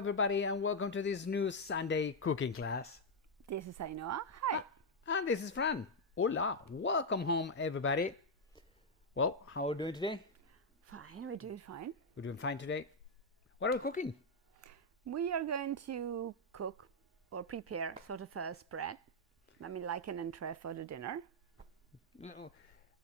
everybody, and welcome to this new Sunday cooking class. This is Ainhoa. Hi. And this is Fran. Hola, welcome home, everybody. Well, how are we doing today? Fine, we're doing fine. We're doing fine today. What are we cooking? We are going to cook or prepare sort of a spread. Like an entree for the dinner.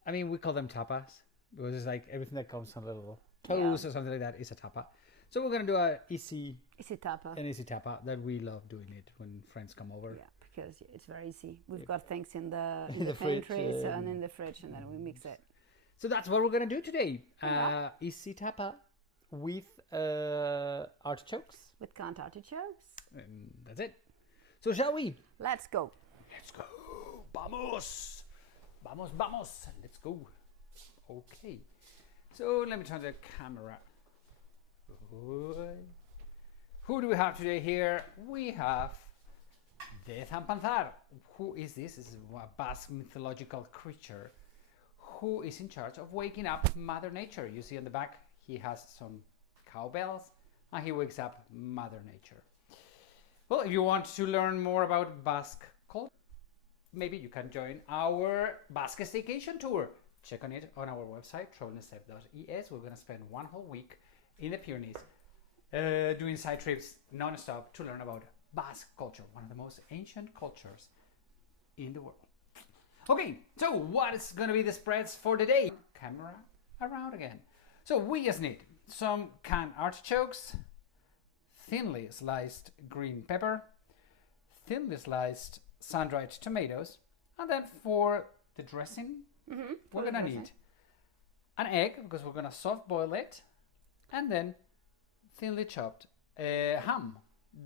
I mean, we call them tapas because it's like everything that comes on a little toast or something like that is a tapa. So we're gonna do a easy tapa. An easy tapa that we love doing it when friends come over. Yeah, because it's very easy. We've got things in the fridge, pantry and in the fridge, and then we mix it. So that's what we're gonna do today. Easy tapa with artichokes. With canned artichokes. And that's it. So shall we? Let's go. Let's go. Vamos. Vamos, vamos. Let's go. Okay. So let me turn the camera. Who do we have today here? We have the Zampanzar. Who is this? This is a Basque mythological creature who is in charge of waking up Mother Nature. You see on the back, he has some cowbells and he wakes up Mother Nature. Well, if you want to learn more about Basque culture, maybe you can join our Basque staycation tour. Check on it on our website, travelnestep.es. We're going to spend one whole week in the Pyrenees doing side trips non-stop to learn about Basque culture, one of the most ancient cultures in the world. Okay, so what is going to be the spreads for today? Camera around again. So we just need some canned artichokes, thinly sliced green pepper, thinly sliced sun-dried tomatoes, and then for the dressing, we're going to need an egg, because we're going to soft boil it, and then thinly chopped ham.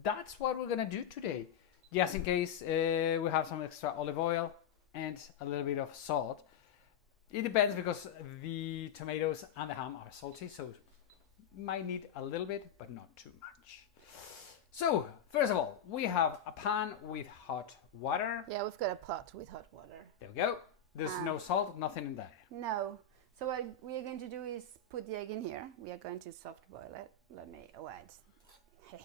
That's what we're going to do today. Just in case we have some extra olive oil and a little bit of salt. It depends because the tomatoes and the ham are salty, so might need a little bit, but not too much. So, first of all, we have a pan with hot water. Yeah, we've got a pot with hot water. There we go. There's no salt, nothing in there. No. So what we are going to do is put the egg in here. We are going to soft boil it. Yeah.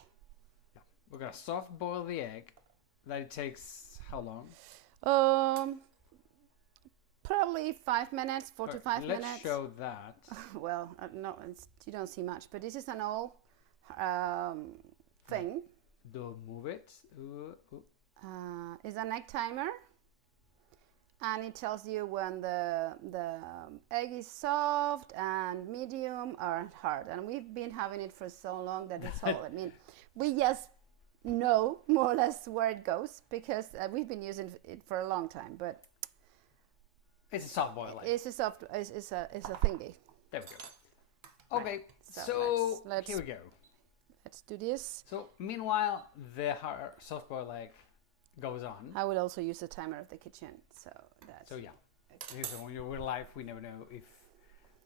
We're going to soft boil the egg. That it takes how long? Probably 5 minutes, 4 to 5 minutes. Let's show that. Well, no, you don't see much, but this is an old thing. Don't move it. It's an egg timer, and it tells you when the egg is soft and medium or hard. And we've been having it for so long that it's all. I mean, we just know more or less where it goes because we've been using it for a long time. But it's a soft boil egg. It's a thingy. There we go. Okay, right. so let's here we go. Let's do this. So meanwhile, the hard soft boiled egg goes on. I will also use the timer of the kitchen. So yeah. So when you're in life, we never know if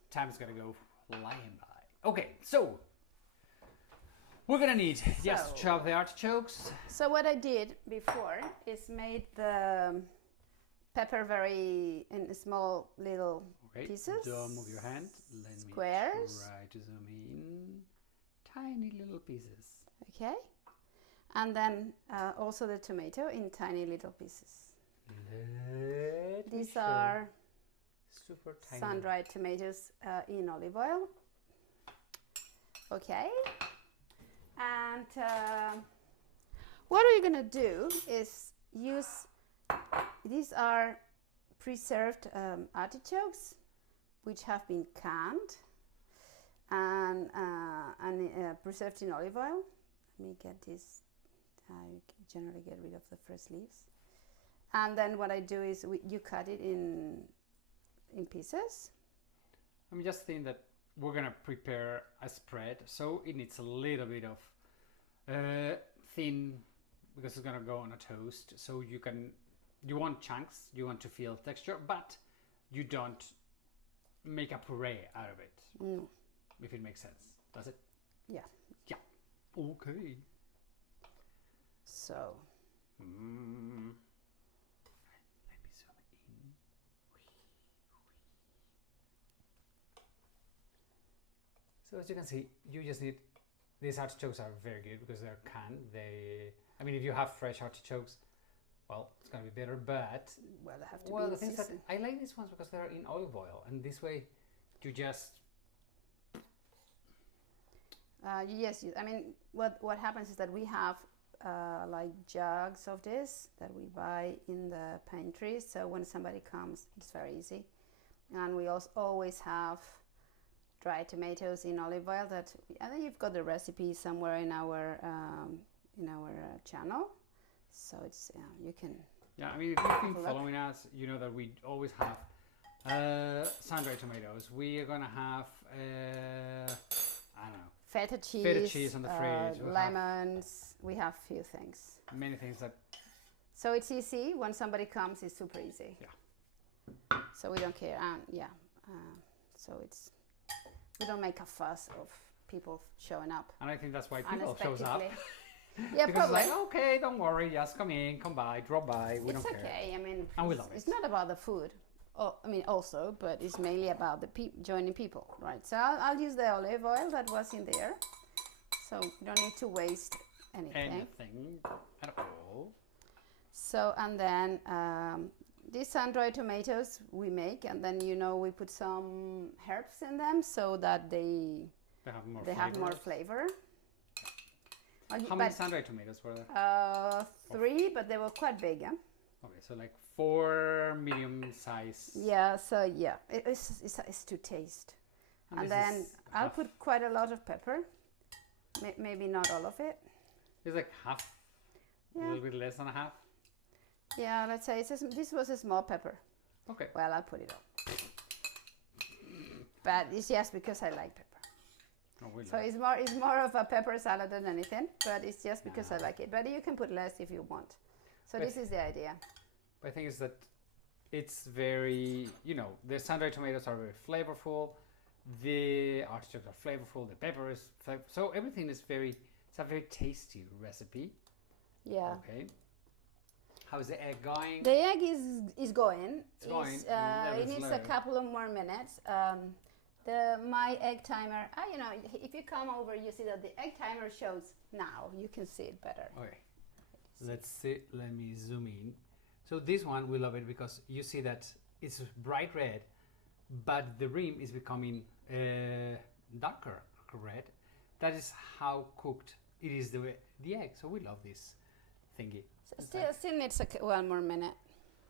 time is gonna go flying by. Okay, so we're gonna need just to chop the artichokes. So what I did before is made the pepper very in small little pieces. Don't move your hand. Let squares. me try to zoom in. Tiny little pieces. Okay. And then also the tomato in tiny little pieces. These are super tiny sun-dried tomatoes in olive oil. Okay. And what we're going to do is use, these are preserved artichokes, which have been canned and preserved in olive oil. Let me get this. I generally get rid of the first leaves. And then what I do is you cut it in pieces. I'm just thinking that we're gonna prepare a spread, so it needs a little bit of thin because it's gonna go on a toast. So you want chunks, you want to feel texture, but you don't make a puree out of it. If it makes sense, does it? Yeah. Yeah. Okay. So. Let me zoom in. So as you can see, you just need these artichokes are very good because they're canned. I mean, if you have fresh artichokes, well, it's gonna be better. But well, they have to well, be the in thing is that season. I like these ones because they're in olive oil, and this way, you just Yes, I mean, what happens is that we have like jugs of this that we buy in the pantry. So when somebody comes, it's very easy. And we also always have dried tomatoes in olive oil. I think you've got the recipe somewhere in our channel. So it's you can. yeah. I mean, if you've been Look. following us, you know that we always have sun-dried tomatoes. We are gonna have I don't know, Feta cheese on the fridge. We'll have lemons. We have few things. many things that So it's easy. When somebody comes, it's super easy. Yeah. So we don't care. So we don't make a fuss of people showing up and I think that's why people shows up. unexpectedly. Yeah, Because it's probably. like, okay, don't worry, just come in, come by, drop by. We It's don't care. okay. I mean, And we love it's it. not about the food. Oh, I mean, also, but it's mainly about the joining people, right? So I'll use the olive oil that was in there. So you don't need to waste anything. Anything at all. So, and then these sun-dried tomatoes we make, and then we put some herbs in them so that they have more flavor. How many sun-dried tomatoes were there? 3, but they were quite big. Yeah. Okay, so like 4 medium size. Yeah. So yeah, it's to taste. And this then is I'll half. put quite a lot of pepper. Maybe not all of it. It's like half, a Yeah. little bit less than a half. Yeah. Let's say this was a small pepper. Okay. Well, I'll put it all. But it's just because I like pepper. Oh, we So love it's more of a pepper salad than anything, but it's just because I like it. But you can put less if you want. So But- this is the idea. But I think is that it's very, the sun-dried tomatoes are very flavorful. The artichokes are flavorful. The pepper is flavorful. So everything is it's a very tasty recipe. Yeah. Okay. How's the egg going? The egg is going. It's going. It needs a couple of more minutes. My egg timer. If you come over, you see that the egg timer shows now. You can see it better. Okay. Let's see. Let me zoom in. So this one, we love it because you see that it's bright red, but the rim is becoming darker red. That is how cooked it is the egg. So we love this thingy. Still needs one more minute.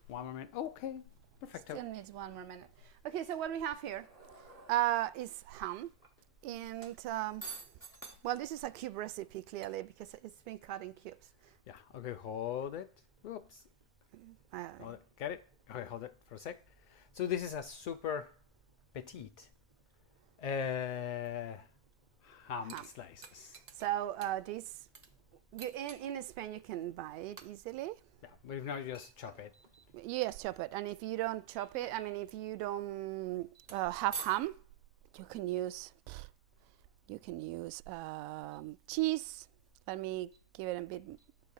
1 more minute. Okay. Perfecto. Still needs one more minute. Okay, so what we have here is ham. And, this is a cube recipe, clearly, because it's been cut in cubes. Yeah. Okay, hold it. Oops. Hold it. Get it? Okay, hold it for a sec. So this is a super petite ham slices. So in Spain you can buy it easily. Yeah, but if not, you just chop it. You just chop it, and if you don't chop it, if you don't have ham, you can use cheese. Let me give it a bit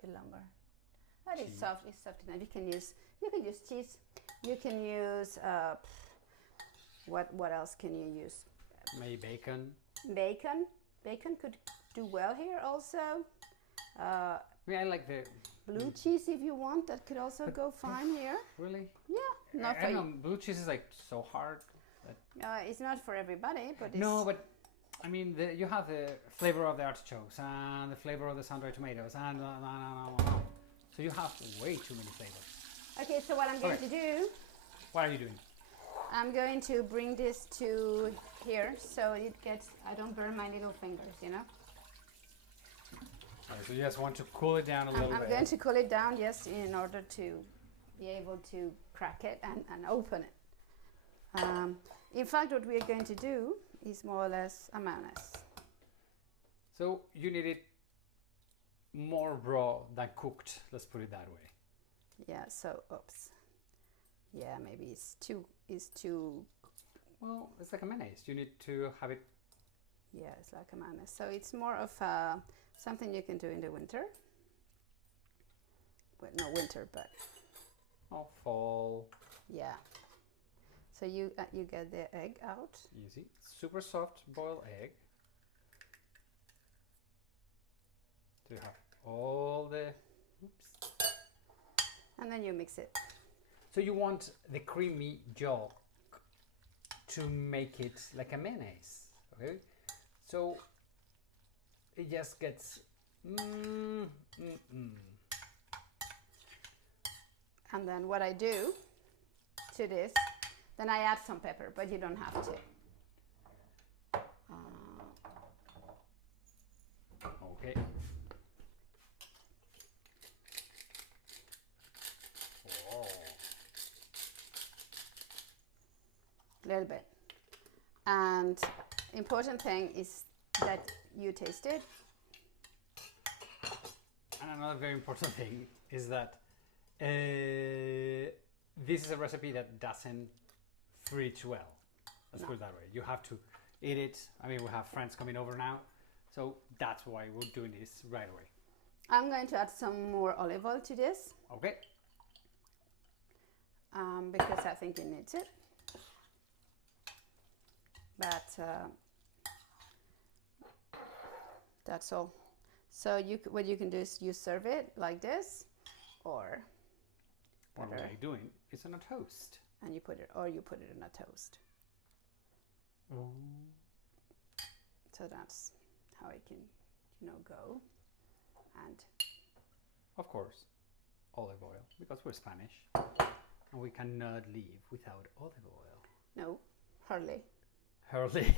longer. That is soft. It's soft enough. You can use cheese. You can use what else can you use? Maybe bacon. Bacon could do well here also. I like the Blue cheese if you want. That could also go fine here. really. Yeah, not I for know you. blue cheese is like so hard. It's not for everybody, but it's No, but I mean you have the flavor of the artichokes and the flavor of the sun-dried tomatoes and so you have way too many flavors. Okay, so what I'm going to do, What are you doing? I'm going to bring this to here so it gets, I don't burn my little fingers, So you just want to cool it down a little I'm bit. going to cool it down, yes, in order to be able to crack it and open it. In fact, what we are going to do is more or less a mayonnaise. So you need it more raw than cooked. Let's put it that way. Yeah, so, oops. Yeah, maybe it's too, Well, it's like a mayonnaise. You need to have it. yeah, it's like a mayonnaise. So it's more of something you can do in the winter. Well, no winter, but Fall. yeah. So you get the egg out. Easy. Super soft boiled egg. So you have all the, oops. And then you mix it. So you want the creamy yolk to make it like a mayonnaise, okay? So it just gets And then what I do to this, then I add some pepper, but you don't have to. Okay. Oh. A little bit. And important thing is that you taste it. And another very important thing is that this is a recipe that doesn't fridge well. Let's put it that way. You have to eat it. I mean, we have friends coming over now, so that's why we're doing this right away. I'm going to add some more olive oil to this. Okay. Because I think it needs it. But that's all. So what you can do is you serve it like this, or what are you doing? It's on a toast. And you put it, or you put it on a toast. So that's how it can, go. And of course, olive oil, because we're Spanish, and we cannot live without olive oil. No, hardly. Hardly.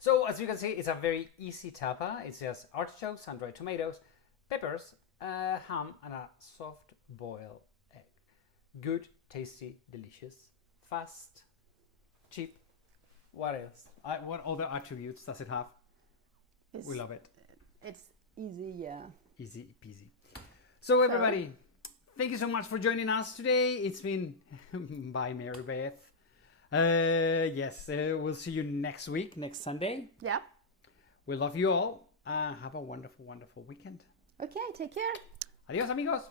So as you can see, it's a very easy tapa. It's just artichokes, sun-dried tomatoes, peppers, ham, and a soft boiled egg. Good, tasty, delicious, fast, cheap. What else? What other attributes does it have? We love it. It's easy, yeah. Easy peasy. So everybody, thank you so much for joining us today. It's been by Mary Beth. Yes, we'll see you next week, next Sunday. Yeah. We love you all. Have a wonderful, wonderful weekend. Okay, take care. Adiós, amigos.